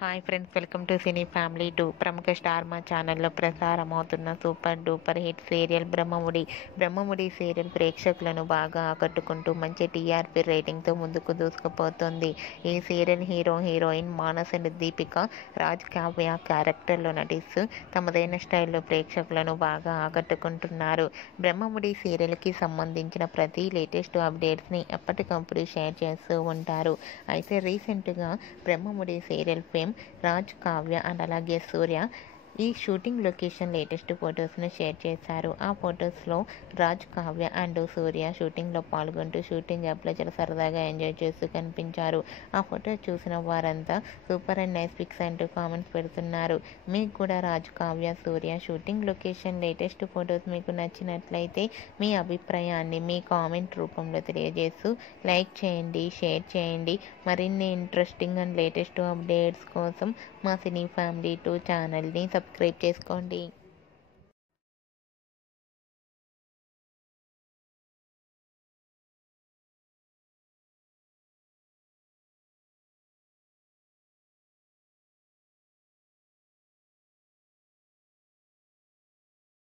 Hi friends, welcome to cine family 2. ప్రముఖ star మా ఛానల్లో ప్రసారం అవుతున్న super duper hit serial Brahmamudi serial ప్రేక్షకులను బాగా ఆకట్టుకుంటూ మంచి టీఆర్పీ రేటింగ్తో ముందుకు దూసుకుపోతుంది. ఈ serial heroine Manas and Deepika Raj Kavya క్యారెక్టర్లో నటిస్తూ తమదైన స్టైల్లో ప్రేక్షకులను బాగా ఆకట్టుకుంటున్నారు. బ్రహ్మముడి సీరియల్కి సంబంధించిన ప్రతి లేటెస్ట్ అప్డేట్స్ని ఎప్పటికప్పుడు షేర్ చేస్తూ ఉంటారు. అయితే రీసెంట్గా Brahmamudi serial fame Raj Kavya and అలాగే సూర్య ఈ షూటింగ్ లొకేషన్ లేటెస్ట్ ఫొటోస్ను షేర్ చేశారు. ఆ ఫొటోస్లో రాజ్ కావ్య అండ్ సూర్య షూటింగ్లో పాల్గొంటూ షూటింగ్ యాప్లో చాలా సరదాగా ఎంజాయ్ చేస్తూ కనిపించారు. ఆ ఫొటో చూసిన వారంతా సూపర్ అండ్ నైస్ పిక్స్ అంటూ కామెంట్స్ పెడుతున్నారు. మీకు కూడా రాజ్ కావ్య సూర్య షూటింగ్ లొకేషన్ లేటెస్ట్ ఫొటోస్ మీకు నచ్చినట్లయితే మీ అభిప్రాయాన్ని మీ కామెంట్ రూపంలో తెలియజేస్తూ లైక్ చేయండి, షేర్ చేయండి. మరిన్ని ఇంట్రెస్టింగ్ అండ్ లేటెస్ట్ అప్డేట్స్ కోసం మా సినీ ఫ్యామిలీ 2 ఛానల్ని సబ్స్క్రైబ్ చేసుకోండి.